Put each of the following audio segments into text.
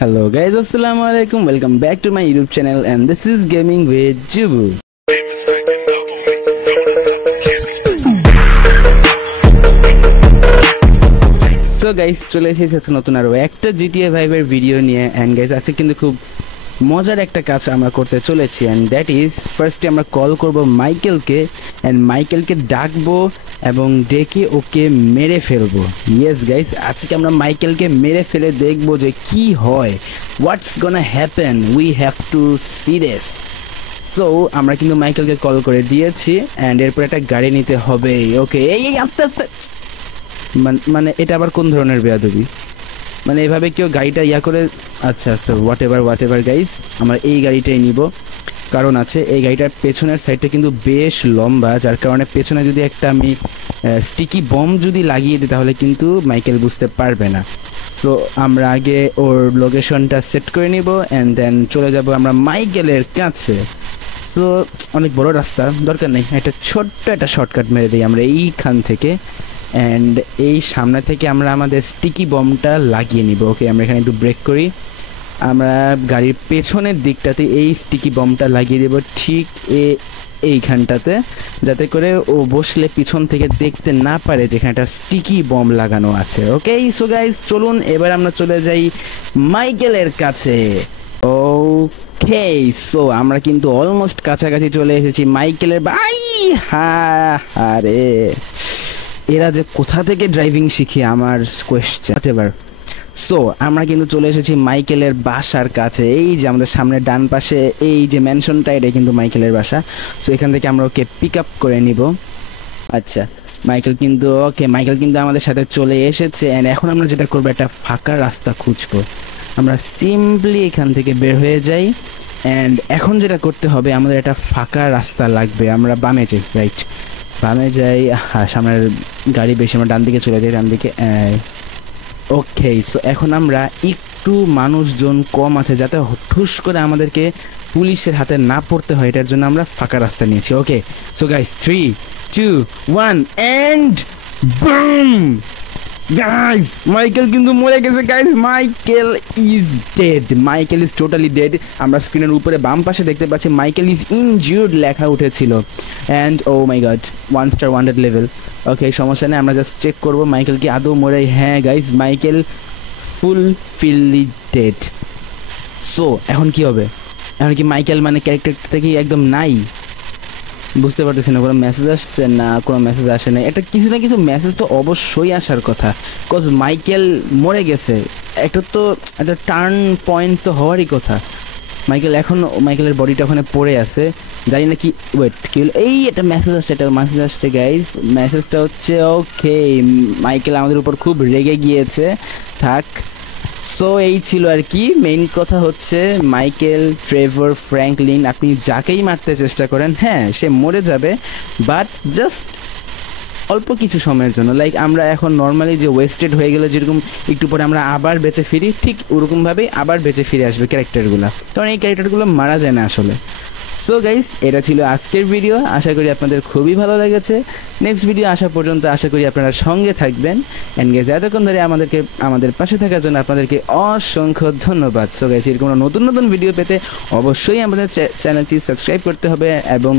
Hello guys, assalamu alaikum. Welcome back to my YouTube channel and this is Gaming with Jubu. So guys, চলে এসেছি সাথে নতুন আরো একটা GTA 5 এর ভিডিও নিয়ে and guys আজকে কিন্তু খুব মজার একটা কাজ আমরা করতে চলেছি and that is ফার্স্টে আমরা কল করব মাইকেলকে and মাইকেলকে ডাকবো এবং ডেকে ওকে মেরে ফেলবো। ইয়েস গাইস, আজকে আমরা মাইকেলকে মেরে ফেলে দেখবো যে কি হয়, what's gonna happen, we have to see this. So আমরা কিন্তু মাইকেলকে কল করে দিয়েছি and এরপর একটা গাড়ি নিতে হবে। ওকে, এই আস্তে আস্তে, মানে এটা আবার কোন ধরনের বেয়াদবি, মানে এভাবে কেউ গাড়িটা ইয়া করে। আচ্ছা তো হোয়াট এভার গাইস, আমরা এই গাড়িটাই নিব, কারণ আছে এই গাড়িটার পেছনের সাইডটা কিন্তু বেশ লম্বা, যার কারণে পেছনে যদি একটা আমি স্টিকি বম যদি লাগিয়ে দিই তাহলে কিন্তু মাইকেল বুঝতে পারবে না। সো আমরা আগে ওর লোকেশনটা সেট করে নিব অ্যান্ড দেন চলে যাব আমরা মাইকেলের কাছে। তো অনেক বড় রাস্তা, দরকার নেই, একটা ছোট্ট একটা শর্টকাট মেরে দিই আমরা এইখান থেকে অ্যান্ড এই সামনে থেকে আমরা আমাদের স্টিকি বমটা লাগিয়ে নিব। ওকে, আমরা এখানে একটু ব্রেক করি, আমরা গাড়ির পেছনের দিকটাতে এই স্টিকি বমটা লাগিয়ে দেব ঠিক এইখানটাতে, যাতে করে ও বসলে পিছন থেকে দেখতে না পারে যেখানে একটা স্টিকি বম লাগানো আছে। ওকে সো গাইস, চলুন এবার আমরা চলে যাই মাইকেলের কাছে। ওকে সো আমরা কিন্তু অলমোস্ট কাছাকাছি চলে এসেছি মাইকেলের। ভাই আরে এরা যে কোথা থেকে ড্রাইভিং শিখে আমার কোয়েশ্চেন। এবার সো আমরা কিন্তু চলে এসেছি মাইকেলের বাসার কাছে। এই যে আমাদের সামনে ডান পাশে এই যে ম্যানশনটা, এটাই কিন্তু মাইকেলের বাসা। সো এখান থেকে আমরা ওকে পিক আপ করে নিব। আচ্ছা মাইকেল কিন্তু আমাদের সাথে চলে এসেছে অ্যান্ড এখন আমরা যেটা করবো, একটা ফাঁকা রাস্তা খুঁজবো। আমরা সিম্পলি এখান থেকে বের হয়ে যাই অ্যান্ড এখন যেটা করতে হবে, আমাদের একটা ফাঁকা রাস্তা লাগবে। আমরা বামে যাই, রাইট বামে যাই, হ্যাঁ সামনের গাড়ি বেশি, আমরা ডান দিকে চলে যাই, ডান দিকে। ওকে সো এখন আমরা একটু মানুষজন কম আছে যাতে ঠুস করে আমাদেরকে পুলিশের হাতে না পড়তে হয়, এটার জন্য আমরা ফাঁকা রাস্তা নিয়েছি। Okay so guys 3, 2, 1 and broom. Guys Michael কিন্তু মরে গেছে guys, Michael is dead, Michael is totally dead. আমরা স্ক্রিনের উপরে বাম পাশে দেখতে পাচ্ছি মাইকেল ইজ ইনজিউর্ড লেখা উঠেছিল and oh my god 1 star 100 level. Okay সমস্যা নেই, আমরা জাস্ট চেক করবো মাইকেল কি আদৌ মরে। হ্যাঁ গাইস, মাইকেল ফুলফিলি ডেড। সো এখন কি হবে, এখন কি মাইকেল মানে ক্যারেক্টারটা কি একদম নাই? বুঝতে পারতেছি না, কোনো মেসেজ আসছে না, কোনো মেসেজ আসে না। এটা কিছু না কিছু মেসেজ তো অবশ্যই আসার কথা, বিকজ মাইকেল মরে গেছে, একটা তো একটা টার্ন পয়েন্ট তো হওয়ারই কথা। মাইকেলের বডিটা ওখানে পড়ে আছে, জানি না কি। ওয়েট কি হলো, এই একটা মেসেজ আসছে গাইজ। মেসেজটা হচ্ছে ওকে মাইকেল আমাদের উপর খুব রেগে গিয়েছে, থাক। সো এই ছিল আর কি, মেইন কথা হচ্ছে মাইকেল, ট্রেভর, ফ্র্যাঙ্কলিন, আপনি যাকেই মারতে চেষ্টা করেন হ্যাঁ সে মরে যাবে, বাট জাস্ট অল্প কিছু সময়ের জন্য। লাইক আমরা এখন নর্মালি যে ওয়েস্টেড হয়ে গেলে যেরকম একটু পরে আমরা আবার বেঁচে ফিরি, ঠিক ওরকমভাবেই আবার বেঁচে ফিরে আসবে ক্যারেক্টারগুলো, কারণ এই ক্যারেক্টারগুলো মারা যায় না আসলে। সো গাইস এটা ছিল আজকের ভিডিও, আশা করি আপনাদের খুবই ভালো লেগেছে। নেক্সট ভিডিও আসা পর্যন্ত আশা করি আপনারা সঙ্গে থাকবেন অ্যান্ড গাইস এতক্ষণ ধরে আমাদের পাশে থাকার জন্য আপনাদেরকে অসংখ্য ধন্যবাদ। সো গাইস এরকম নতুন ভিডিও পেতে অবশ্যই আমাদের চ্যানেলটি সাবস্ক্রাইব করতে হবে এবং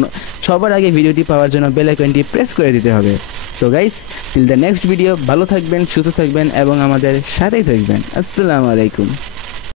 সবার আগে ভিডিওটি পাওয়ার জন্য বেল আইকনটি প্রেস করে দিতে হবে। So guys till the next video, ভালো থাকবেন, সুস্থ থাকবেন এবং আমাদের সাথেই থাকবেন। আসসালামু আলাইকুম।